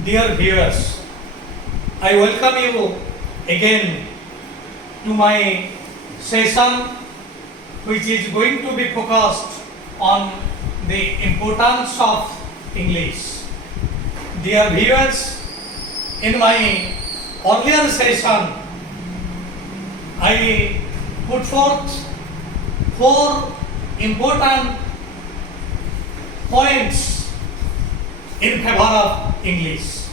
Dear viewers, I welcome you again to my session, which is going to be focused on the importance of English. Dear viewers, in my earlier session, I put forth 4 important points in favor of English.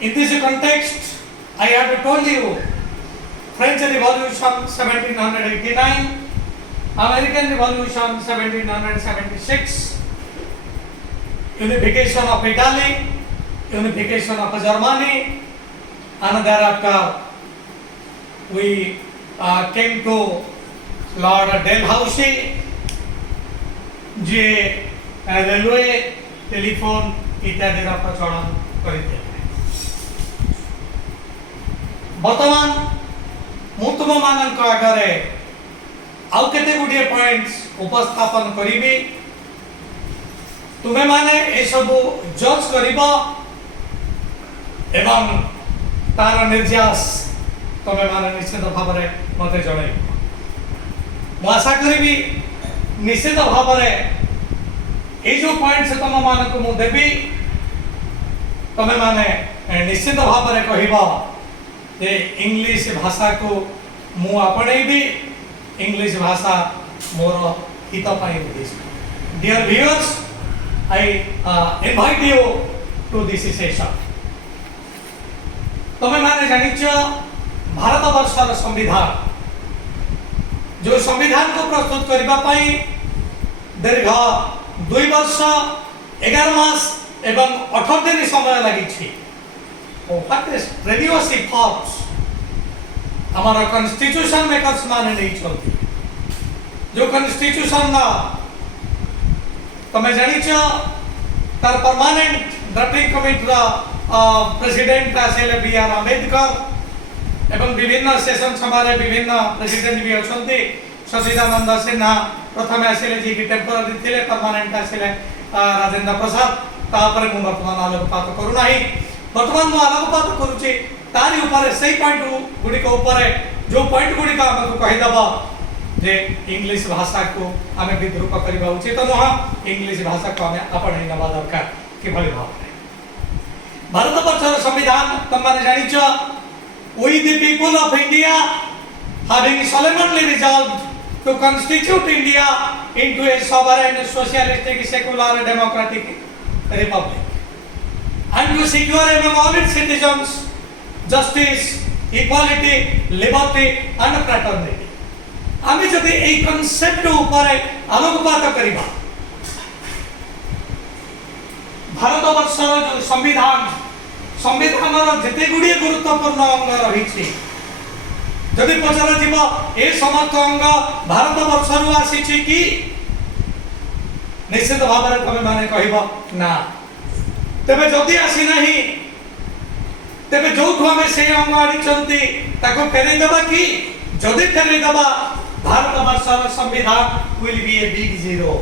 In this context, I have told you French Revolution 1789, American Revolution 1776, unification of Italy, unification of Germany, and thereafter we came to Lord Dalhousie, J railway telephone इत्यादि प्रचलन करते बर्तमान मु तुम मान आगे आउ केते गुडिए पॉइंट्स उपस्थापन करिबी तुमे माने ए सब जज करिबो एवं तार निर्यास तुमे माने निश्चित भाव में मते जणै मु आशा करिबी निश्चित भाव में ये जो पॉइंट से तुम मान को मु देबी तुमे माने निश्चित भाव में कहबो जे इंग्लिश भाषा को मु आपणेबी इंग्लिश भाषा मोर हित पाई उद्देश्य। Dear viewers, I invite you to this session. तुमे माने जानिछ भारत वर्षर संविधान जो संविधान को प्रस्तुत करबा पाई दीर्घ 2 वर्ष 11 मास एवं 18 दिन समय लगी छी। व्हाट इज strenuous efforts हमारा कॉन्स्टिट्यूशन मेकर्स माने नहीं चलती जो कॉन्स्टिट्यूशन ना तमे जानी छ तार परमानेंट ड्राफ्टिंग कमिटी रा प्रेसिडेंट आसेले बी.आर. आंबेडकर एवं विभिन्न सेशन समारे विभिन्न प्रेसिडेंट भी अछंती सचिदानंद सिन्हा प्रथम आसेले जी की टेम्पररी थिले परमानेंट आसेले राजेंद्र प्रसाद तापर मु वर्तमान आलोकपात करू नाही वर्तमान मु आलोकपात करूची तारी ऊपर सही पॉइंट गुडी को ऊपर जो पॉइंट गुडी का हमको कहि दबा जे इंग्लिश भाषा को हमें विद्रूप करबा उचित नह इंग्लिश भाषा को हमें आपणे नबा दरकार कि भली भाव भारत वर्षर संविधान तुम माने जानि छ we the people of India having solemnly resolved to constitute India into a sovereign, socialistic, secular, democratic republic and to secure among all its citizens justice, equality, liberty and fraternity. आमे जदि ए कॉन्सेप्ट ऊपर आलोकपात करिबा भारत वर्षर जो संविधान संविधान जेते गुडी गुरुत्वपूर्ण अंग रही जदि पचरा जीव ए समस्त अंग भारत वर्षर आसी कि निश्चित भाव में तुम माने कहब ना तेबे जदि आसी नहीं तेबे जो हमें से अंग आनी ताको फेरई देबा कि जदि फेरई देबा भारत वर्षर संविधान will be a big zero.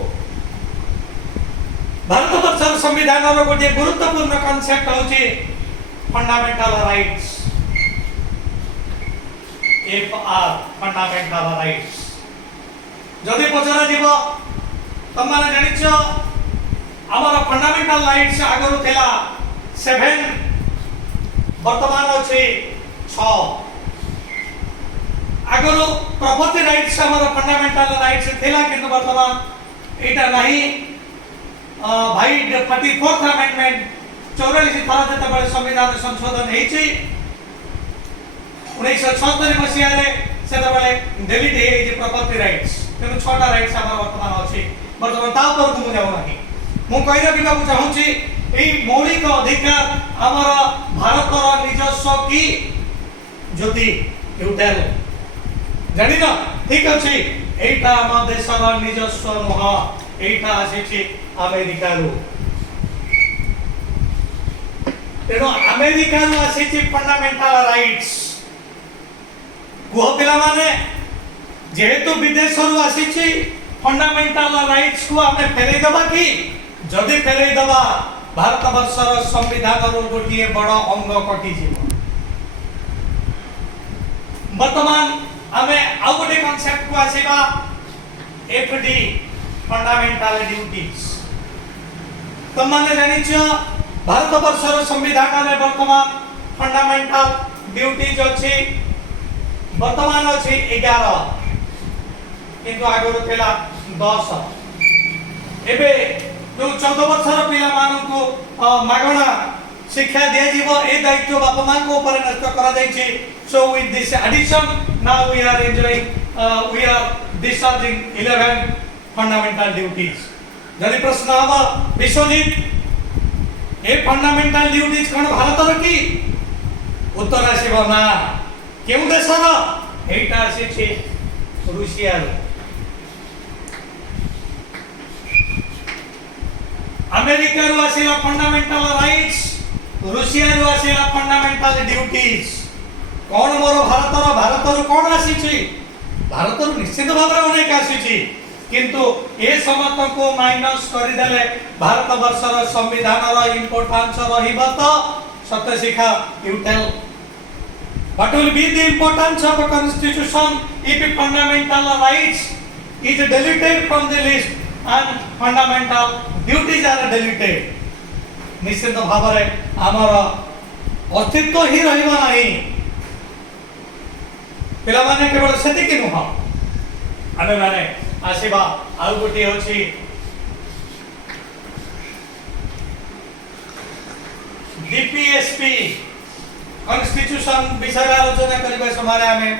भारत वर्षर संविधान रो गोटे गुरुत्वपूर्ण कांसेप्ट होची fundamental rights FR fundamental rights जदि पचरा जीव तुम माने जानि छ हमर फंडामेंटल राइट्स आगरो थिला 7 वर्तमान अछि 6 आगरो प्रॉपर्टी राइट्स हमर फंडामेंटल राइट्स थिला किंतु वर्तमान एटा नाही भाई 34th अमेंडमेंट 44 थरा जते संविधान संशोधन हेछि 1976 मसिया रे सेते बेले डिलीट हे जे प्रॉपर्टी राइट्स तेनु 6टा राइट्स हमर वर्तमान अछि वर्तमान ता पर मु जाउ नाही मु कहि रखिबा को चाहू छी एई मौलिक अधिकार हमर भारतर निजस्व की ज्योति युटेल जानि ना ठीक अछि एटा हम देशर निजस्व नह एटा आछि अमेरिका रो तेनो अमेरिका रो आछि फंडामेंटल राइट्स गुह पिला माने जेहेतु विदेश रो आसी फंडामेंटल राइट्स को हमें फेरई दबा कि जदि फेरई दबा भारत वर्षर संविधान गोटे बड़ अंग कटि वर्तमान आमे आउ गोटे कॉन्सेप्ट को आसीबा एफडी फंडामेंटल ड्यूटीज तुम माने जानिछ भारत वर्षर संविधान रे वर्तमान फंडामेंटल ड्यूटीज अछि वर्तमान अछि 11 किंतु आगरो थिला 10 एबे जो 14 वर्षर पिला मानन को मागणा शिक्षा दिया जीवो ए दायित्व बापा मान को ऊपर नष्ट करा जाय छी so with this addition now we are enjoying we are discharging 11 fundamental duties जदि प्रश्न आवा विश्वजीत ए फंडामेंटल ड्यूटीज कोन भारत की उत्तर आसीबो ना केउ देशर एटा आसी छी रूसिया अमेरिका रो आसीला फंडामेंटल राइट्स रूसिया रो आसीला फंडामेंटल ड्यूटीज कोन मोर भारत रो कोन आसी छी भारत रो निश्चित भाव रे अनेक आसी छी किंतु ए समस्त को माइनस कर देले भारत वर्षर संविधान रो इंपोर्टेंस रहिबो तो Satya Shikha you tell what will be the importance of a constitution if fundamental rights is deleted from the list and fundamental duties are deleted निश्चित भाव रे हमर अस्तित्व ही रहिबो नाही पिला माने केवल सेति कि नुह आमे माने आसीबा आउ गोटे होछि डीपीएसपी कॉन्स्टिट्यूशन विषय आलोचना करबा समय आमे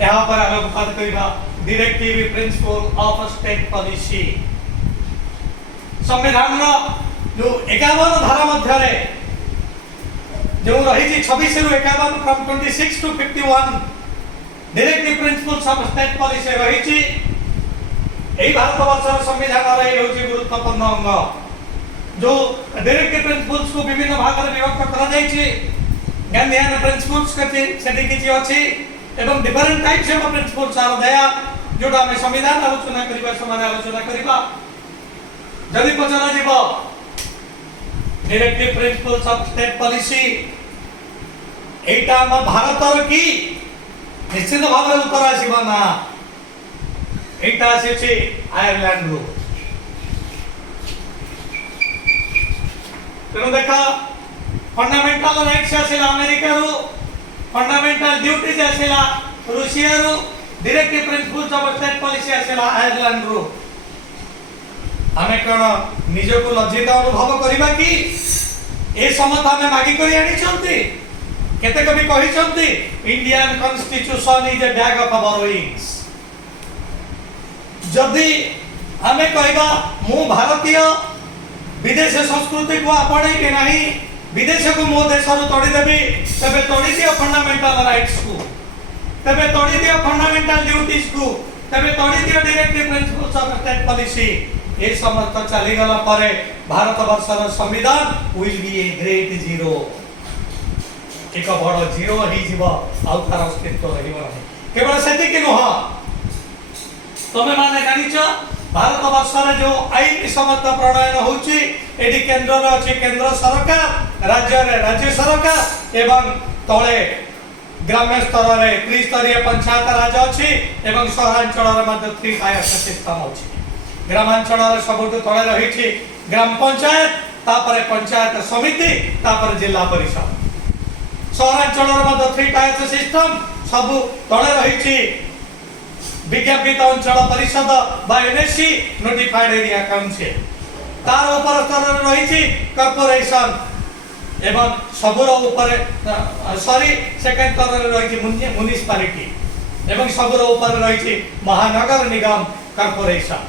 यहाँ पर आलोकपात करबा directive principle of state policy संविधान रो जो 51 धारा मध्य रे जो रही 26 रु 51 from 26 to 51 directive principles of state policy रही एही भारत वर्षर संविधान रे होछि गुरुत्वपूर्ण अंग जो डायरेक्टिव प्रिंसिपल्स को विभिन्न भाग रे विभक्त करा जाय छी गांधीयन प्रिंसिपल्स कथि सेठी किछि अछि एवं different types of principles are there जोटा हम संविधान आलोचना करिबा समय आलोचना करिबा जदि पचरा जीव directive principles of state policy एटा हम भारत की निश्चित भाव रे उत्तर आसीबा ना एटा आसी छी आयरलैंड रो तेनु देखा फंडामेंटल राइट्स आसीला अमेरिका रो फंडामेंटल ड्यूटीज आसीला रूसिया रो directive principles of state policy आसीला आयरलैंड रो आमे कोन निज को लज्जित अनुभव करिबा कि ए समत हमें मागी करी आनी चलती केते कभी कहि चलती Indian constitution is a bag of borrowings जदि हमें कहबा मु भारतीय विदेश संस्कृति को आपणे के नहीं विदेश को मो देश रो तोड़ी देबी तबे तोड़ी दियो फंडामेंटल राइट्स को तबे तोड़ी दियो फंडामेंटल ड्यूटीज को तबे तोड़ी दियो directive principles of state policy ए समस्त चली गला परे भारत वर्षर संविधान will be a great zero एक बड़ जीरो ही जीव आउ तार अस्तित्व रहिबो नाही केवल सेति कि नुह तमे माने जानिछ भारत वर्षर जो आईन समस्त प्रणयन होची एडी केंद्र रे अछि केंद्र सरकार राज्य रे राज्य सरकार एवं तळे ग्राम्य स्तर रे त्रिस्तरीय पंचायत राज अछि एवं शहरांचल रे मध्य त्रिकाय सिस्टम अछि ग्रामांचल रे सबटु तळे रहिछि ग्राम पंचायत तापरे पंचायत समिति तापरे जिला परिषद शहरांचल रे मध्य त्रिकाय सिस्टम सब तळे रहिछि विज्ञापित अंचल परिषद बा एनएससी नोटिफाइड एरिया काउंसिल तार ऊपर स्तर रहिछि कॉर्पोरेशन एवं सबुर ऊपर सॉरी सेकंड स्तर रहिछि म्युनिसिपैलिटी एवं सबुर ऊपर रहिछि महानगर निगम कॉर्पोरेशन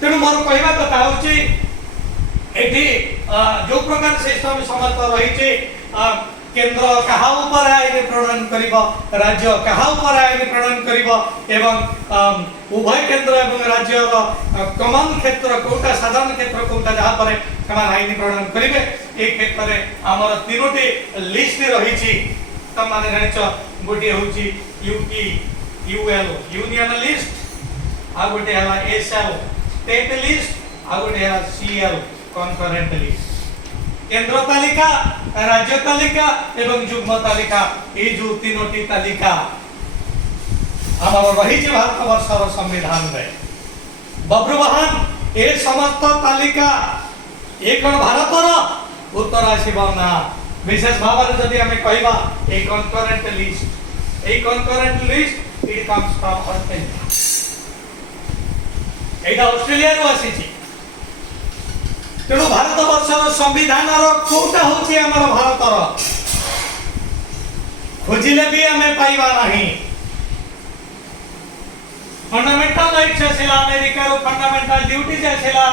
तेणु मोर कहवा कथा होछि एठी जो प्रकार सिस्टम समस्त रहिछि केंद्र कहा ऊपर आईन प्रणयन करिबो राज्य कहा ऊपर आईन प्रणयन करिबो एवं उभय केंद्र एवं राज्य रो कमान क्षेत्र कोटा साधारण क्षेत्र कोटा जहा पर कमान आईन प्रणयन करिवे ए क्षेत्र रे हमर तीनोटी लिस्ट रहिछि त माने जानिछ गोटे होछि यूटी यूएल यूनियन लिस्ट आ गोटे हला एसएल स्टेट लिस्ट आ गोटे हला सीएल कनकरेंट लिस्ट केंद्र तालिका राज्य तालिका एवं युग्म तालिका ये जो तीनोटी तालिका आमर रही भारत वर्षर संविधान रे बब्रुवाहन ए समस्त तालिका ये कौन भारतर उत्तर आसीबो ना विशेष भाव में जदि हमें कहबा ए concurrent list it comes from Australia एटा ऑस्ट्रेलिया रो आसीची तेणु भारत वर्षर संविधान कोटा होची हमर भारतर खोजिले भी हमें पाइबा नहीं फंडामेंटल राइट्स आसिला अमेरिका रो फंडामेंटल ड्यूटीज आसिला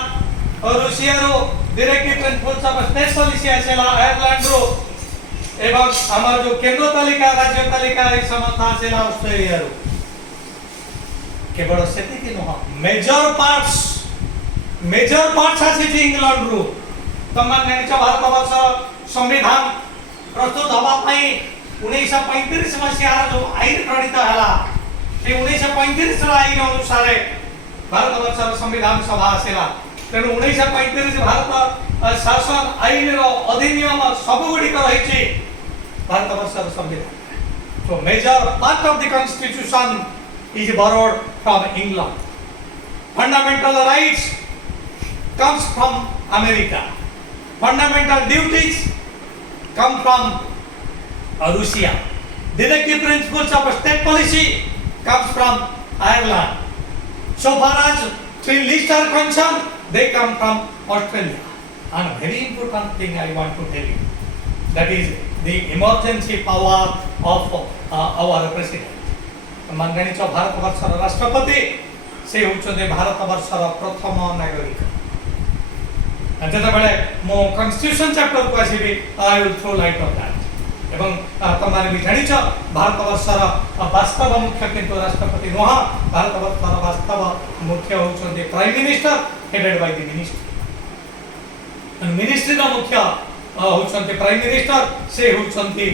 और रूसिया रो directive principles of state policy आसिला आयरलैंड रो एवं हमार जो केंद्र तालिका राज्य तालिका एक समस्त आसिला ऑस्ट्रेलिया रो केवल सेति कि न मेजर पार्ट्स आसी इंग्लैंड रो तमने भारत वर्ष संविधान प्रस्तुत हवा पई 1935 मसीहा जो आईन प्रणीत हला 1935 आईन अनुसार भारत वर्ष संविधान सभा आसिला तेणु 1935 भारत शासन आईन रो अधिनियम सब गुडी रही भारत वर्ष संविधान so major part of the constitution is borrowed from England. Fundamental rights comes from America. Fundamental duties come from Russia. Directive principles of state policy comes from Ireland. So far as three lists are concerned, they come from Australia. And a very important thing I want to tell you, that is the emergency power of our president. माननीय भारत वर्षर राष्ट्रपति से होचंदे भारत वर्षर प्रथम नागरिक जते बेले मो constitution chapter को आसीबी I will throw light on that एवं तमारे भी जानिछ भारत वर्षर वास्तव मुख्य किंतु राष्ट्रपति नोहा भारत वर्षर वास्तव मुख्य होचंदे prime minister headed by the ministry ministry दा मुख्य होचंते प्राइम मिनिस्टर से होचंते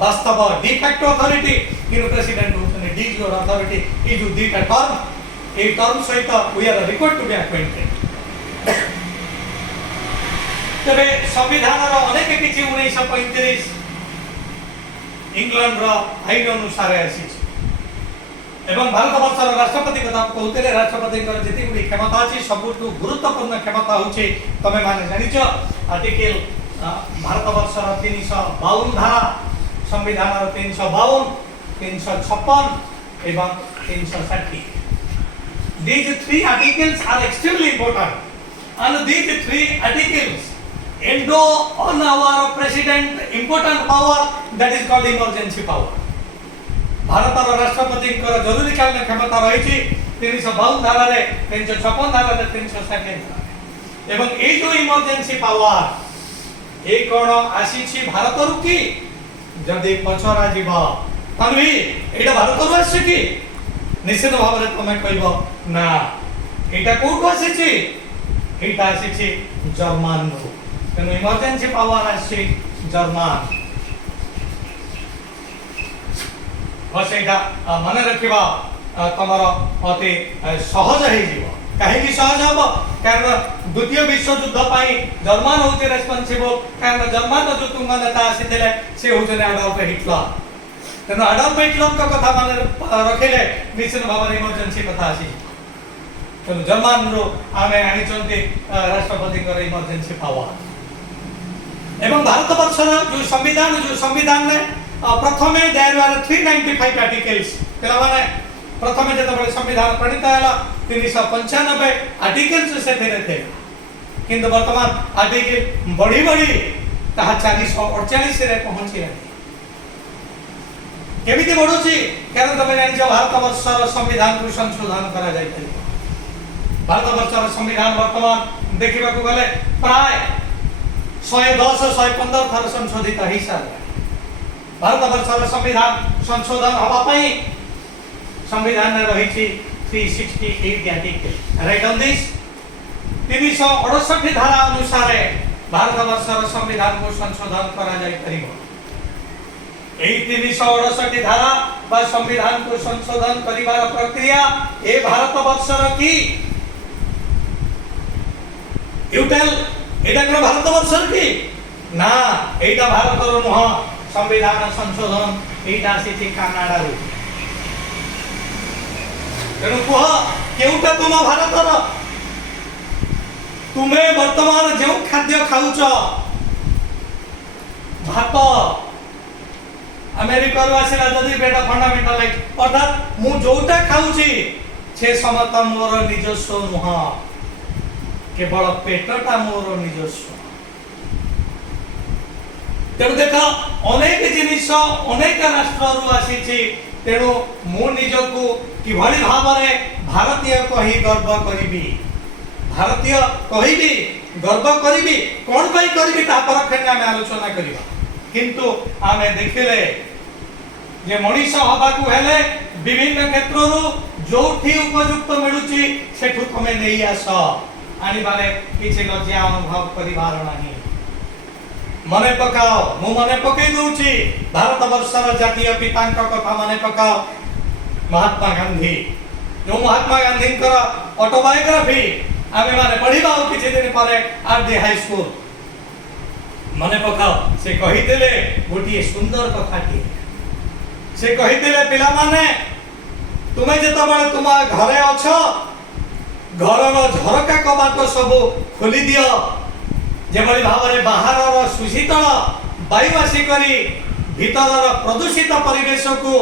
वास्तव डी फैक्टो अथॉरिटी किनु प्रेसिडेंट होचंते डी योर अथॉरिटी ई जो दी टर्म ए टर्म सहित we are required to be acquainted तबे संविधान रो अनेक किछि 1935 इंग्लैंड रो आईन अनुसार आसी एवं भारत वर्षर राष्ट्रपति कथा कहते राष्ट्रपति जति गुडी क्षमता अछि सबुठु गुरुत्वपूर्ण क्षमता होछि तमे माने जानिछ आर्टिकल भारत वर्षर 352 धारा संविधान 352 356 एवं 360 these three articles are extremely important and these three articles endow on our president important power that is called emergency power Bharat राष्ट्रपति जरूरी कालीन क्षमता रही 352 धारा रे 356 धारा रे 360 धारा एवं ए जो इमरजेंसी पावर ए कोन आसीछि भारत रु की जदि पछरा जीवा तनवी एटा भारत रु आसी की निश्चित भाव रे तमे कहबो ना एटा कोठ आसीछि एटा आसीछि जर्मन रु तेनो इमरजेंसी पावर आसी जर्मन बस एटा मन रखिबा तमर अति सहज हे जीव काहे की सहज हबो कारण द्वितीय विश्व युद्ध पाई जर्मन होते रेस्पोंसिबल कारण जर्मन जो तुंग नेता आसीथिले से होते एडॉल्फ हिटलर तेनो एडॉल्फ हिटलर का कथा मन रखिले निश्चित भाव इमरजेंसी कथा आसी तेनो जर्मन रो आमे आनी चंती राष्ट्रपति कर इमरजेंसी पावर एवं भारत वर्षर जो संविधान ने प्रथमे देयर वर 395 आर्टिकल्स तेला माने प्रथमे जतबे संविधान प्रणीत हला 395 आर्टिकल्स से थे किंतु वर्तमान आर्टिकल बढ़ी ताहा 448 रे पहुंची केमिति बढ़ुची कारण तमे जानि भारत वर्षर संविधान को संशोधन करा जाय भारत वर्षर संविधान वर्तमान देखिबा को गले प्राय 110 115 थर संशोधित हिसाब भारत वर्षर संविधान संशोधन हवा पई संविधान रही 368 आर्टिकल राइट ऑन दिस 368 धारा अनुसार भारत वर्षर संविधान को संशोधन करा जाय परिबो एई 368 धारा बा संविधान को संशोधन करिवार प्रक्रिया ए भारत वर्षर की এটা কোন ভারতবর্ষের কি না, এইটা ভারতর নুহ। সংবিধান সংশোধন এইটা আসিছে কানাডারু। তেଣୁ କୁହ କେଉଁଟା ତୁମ ଭାରତର? ତୁମେ ବର୍ତ୍ତମାନ ଯେଉଁ ଖାଦ୍ୟ ଖାଉଛ, ଭାତ ଆମେରିକାରୁ ଆସିଲା ଯଦି ବେଟା ଫଣ୍ଡାମେଣ୍ଟାଲ ଅର୍ଥାৎ ମୁଁ ଯୋଉଟା ଖାଉଛି ସେ ସମସ୍ତ ମୋର ନିଜସ୍ୱ ନୁହଁ, କେବଳ ପେଟଟା ମୋର ନିଜସ୍ୱ। ତେଣୁ ଦେଖ ଅନେକ ଜିନିଷ ଅନେକ ରାଷ୍ଟ୍ରରୁ ଆସିଛି। ତେଣୁ ମୁଁ ନିଜକୁ କିଭଳି ଭାବରେ ଭାରତୀୟ କହି ଗର୍ବ କରିବି, ଭାରତୀୟ କହିବି ଗର୍ବ କରିବି, କଣ ପାଇଁ କରିବି ତା ପରକ୍ଷଣରେ ଆମେ ଆଲୋଚନା କରିବା। କିନ୍ତୁ ଆମେ ଦେଖିଲେ ଯେ ମଣିଷ ହବାକୁ ହେଲେ ବିଭିନ୍ନ କ୍ଷେତ୍ରରୁ ଯୋଉଠି ଉପଯୁକ୍ତ ମିଳୁଛି ସେଠୁ ତମେ ନେଇ ଆସ, ଆଣିବାରେ କିଛି ଲଜ୍ଜା ଅନୁଭବ କରିବାର ନାହିଁ। ମନେ ପକାଅ, ମୁଁ ମନେ ପକେଇ ଦଉଛି ଭାରତ ବର୍ଷର ଜାତୀୟ ପିତାଙ୍କ କଥା ମନେ ପକାଅ। ମହାତ୍ମା ଗାନ୍ଧୀ, ଯୋଉ ମହାତ୍ମା ଗାନ୍ଧୀଙ୍କର ଅଟୋବାୟୋଗ୍ରାଫି ଆମେ ମାନେ ପଢିବା ଆଉ କିଛି ଦିନ ପରେ ଆଟ୍ ଦି ହାଇସ୍କୁଲ। ମନେ ପକାଅ, ସେ କହିଥିଲେ ଗୋଟିଏ ସୁନ୍ଦର କଥାଟିଏ। ସେ କହିଥିଲେ ପିଲାମାନେ ତୁମେ ଯେତେବେଳେ ତୁମ ଘରେ ଅଛ, ଘରର ଝରକା କବାଟ ସବୁ ଖୋଲି ଦିଅ, ଯେଭଳି ଭାବରେ ବାହାରର ସୁଶୀତଳ ବାୟୁ ଆସିକରି ଭିତରର ପ୍ରଦୂଷିତ ପରିବେଶକୁ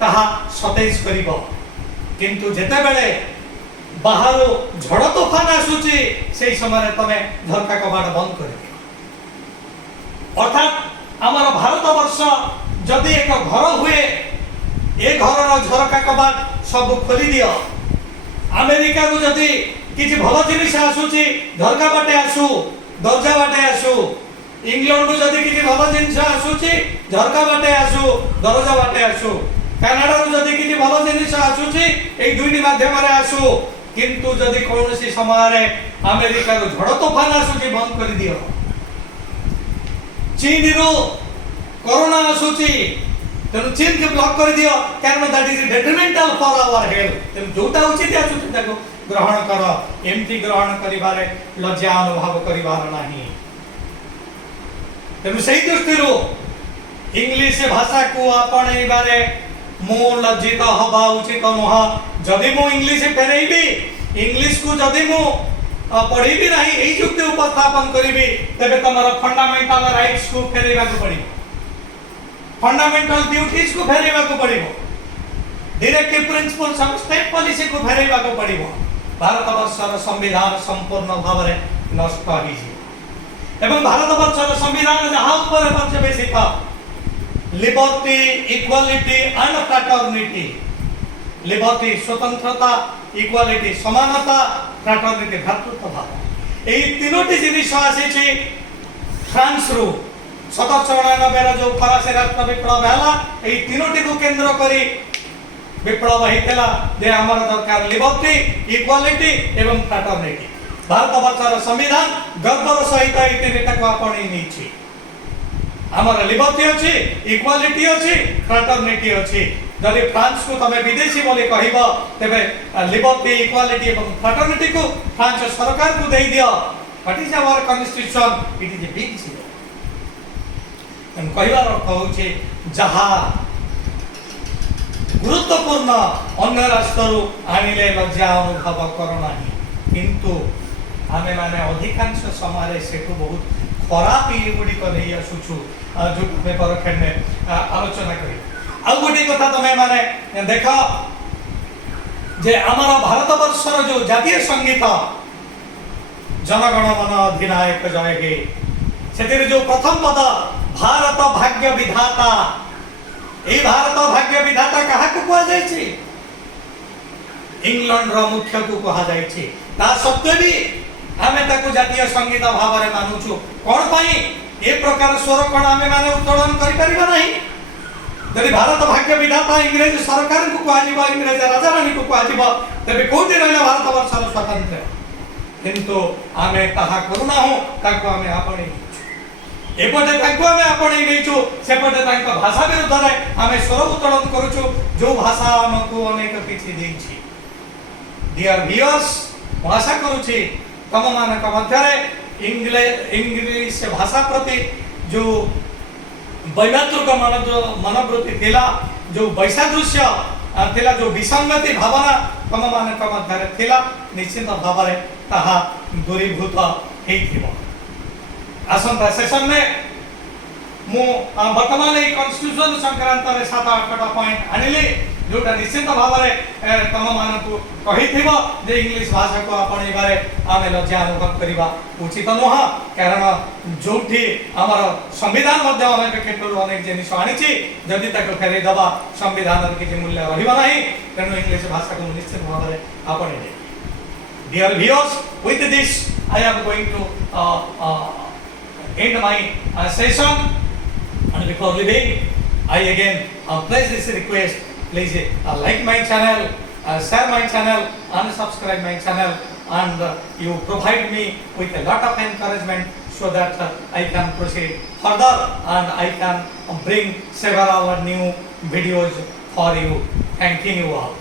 ତାହା ସତେଜ କରିବ। କିନ୍ତୁ ଯେତେବେଳେ ବାହାରୁ ଝଡ଼ ତୋଫାନ ଆସୁଛି ସେହି ସମୟରେ ତମେ ଝରକା କବାଟ ବନ୍ଦ କରିଦିଅ। ଅର୍ଥାତ୍ ଆମର ଭାରତବର୍ଷ ଯଦି ଏକ ଘର ହୁଏ, ଏ ଘରର ଝରକା କବାଟ ସବୁ ଖୋଲି ଦିଅ। ଆମେରିକାରୁ ଯଦି କିଛି ଭଲ ଜିନିଷ ଆସୁଛି ଝରକା ବାଟେ ଆସୁ, ଦରଜା ବାଟେ ଆସୁ। ଇଂଲଣ୍ଡରୁ ଯଦି କିଛି ଭଲ ଜିନିଷ ଆସୁଛି ଝରକା ବାଟେ ଆସୁ, ଦରଜା ବାଟେ ଆସୁ। କାନାଡାରୁ ଯଦି କିଛି ଭଲ ଜିନିଷ ଆସୁଛି ଏଇ ଦୁଇଟି ମାଧ୍ୟମରେ ଆସୁ। କିନ୍ତୁ ଯଦି କୌଣସି ସମୟରେ ଆମେରିକାରୁ ଝଡ଼ ତୋଫାନ ଆସୁଛି ବନ୍ଦ କରିଦିଅ। ଚୀନରୁ କରୋନା ଆସୁଛି, ତେଣୁ ଚୀନକୁ ବ୍ଲକ୍ କରିଦିଅ, କାରଣ that is detrimental for our health. ତେଣୁ ଯୋଉଟା ଉଚିତ ଆସୁଛି ତାକୁ ଗ୍ରହଣ କର। ଏମିତି ଗ୍ରହଣ କରିବାରେ ଲଜ୍ଜା ଅନୁଭବ କରିବାର ନାହିଁ। ତେଣୁ ସେହି ଦୃଷ୍ଟିରୁ ଇଂଲିଶ ଭାଷାକୁ ଆପଣେଇବାରେ ମୁଁ ଲଜ୍ଜିତ ହବା ଉଚିତ ନୁହଁ। ଯଦି ମୁଁ ଇଂଲିଶ ଫେରେଇବି, ଇଂଲିଶକୁ ଯଦି ମୁଁ ପଢିବି ନାହିଁ, ଏଇ ଯୁକ୍ତି ଉପସ୍ଥାପନ କରିବି, ତେବେ ତମର ଫଣ୍ଡାମେଣ୍ଟାଲ ରାଇଟ୍ସକୁ ଫେରେଇବାକୁ ପଡିବ, ଫଣ୍ଡାମେଣ୍ଟାଲ ଡ୍ୟୁଟିଜକୁ ଫେରେଇବାକୁ ପଡିବ, ଡିରେକ୍ଟିଭ ପ୍ରିନ୍ସିପଲ୍ସ ଅଫ ଷ୍ଟେଟ୍ ପଲିସିକୁ ଫେରେଇବାକୁ ପଡିବ। ଭାରତବର୍ଷର ସମ୍ବିଧାନ ସମ୍ପୂର୍ଣ୍ଣ ଭାବରେ ନଷ୍ଟ ହୋଇଯିବ। ଏବଂ ଭାରତବର୍ଷର ସମ୍ବିଧାନ ଯାହା ଉପରେ ପର୍ଯ୍ୟବେସିତ liberty, equality and fraternity. Liberty स्वतंत्रता, इक्वालिटी समानता, फ्रैटर्निटी भ्रातृत्व भाव। এই তিনোটি জিনিস আসিছে ফ্রান্স রু 1799 जो ফরাসি রাষ্ট্র বিপ্লব ହେଲା, এই তিনোটি को केंद्र करी विप्लव होइतला जे हमर दरकार लिबर्टी, इक्वालिटी एवं फ्रैटर्निटी। भारतवर्षर संविधान गर्वर सहित এই তিনটাକୁ ଆପଣେଇ ନେଇଛି। ଆମର लिबर्टी ଅଛି, इक्वालिटी ଅଛି, फ्रैटर्निटी ଅଛି। যদি फ्रांस को तमे विदेशी बोली कहब, तेबे लिबर्टी, इक्वालिटी एवं फ्रैटर्निटी को फ्रांस सरकार को दे दियो। What is our constitution? It is a big zero. हम कहबार अर्थ होचे जहा गुरुत्वपूर्ण अन्य राष्ट्ररू आनिले लज्जा अनुभव करो नाही, किंतु आमे माने अधिकांश समय सेठू बहुत खराब ये गुडी को नहीं आसुछु जो पेपर खंडे आलोचना करी। आ गोटे कथा तमे माने देख जे आमर भारतवर्षर जो जातीय संगीत जनगण मन अधिनायक जय हे, सेतिर जो प्रथम पद भारत भाग्य विधाता, ए भारत भाग्य विधाता कहा को कहा जाय छी? इंग्लैंड रो मुख्य को कहा जाय छी। ता सत्य भी आमे ताको जातीय संगीत भावरे मानुछु। कोन पई ए प्रकार स्वर कोन आमे माने उत्तोलन करि परिबा नाही? यदि भारत भाग्य विधाता इंग्रेज सरकार को कहा जीवा, इंग्रेज राजा रानी को कहा जीवा, तबे कोठी रहला भारत वर्षर स्वतंत्र। किंतु आमे ताहा करुणा हो ताको आमे आपणे एपटे ताको आमे आपणे नेइछु, सेपटे ताको भाषा विरुद्ध रे आमे स्वर उत्तोलन करूछु, जो भाषा हमकु अनेक किछि देइछि। डियर व्यूअर्स, आशा करूछि तम मानक मध्यरे इंग्लिश भाषा प्रति जो वैमातृक मनोवृत्ति थिला, जो वैसादृश्य थिला, जो विसंगति भावना तम मानक मध्य थिला, निश्चित भाव में ताहा दूरीभूत हेइथिबो। आसंता सेशन में मु वर्तमान ये कॉन्स्टिट्यूशन संक्रांत में 7-8 पॉइंट आनिली, जोटा निश्चित भाव में तम मानक कही जे इंग्लिश भाषा को आपणबारे आम लज्जा अनुभव करवा उचित नुह, कारण जोठी आमर संविधान अनेक क्षेत्र अनेक जिन आनी जदि फेरई दबा संविधान किसी मूल्य रहा तेणु इंग्लिश भाषा को निश्चित भाव में आपणे। Dear viewers, with this I am going to end my session, and before leaving I again place this request, please like my channel, share my channel and subscribe my channel, and you provide me with a lot of encouragement so that I can proceed further and I can bring several new videos for you. Thanking you all.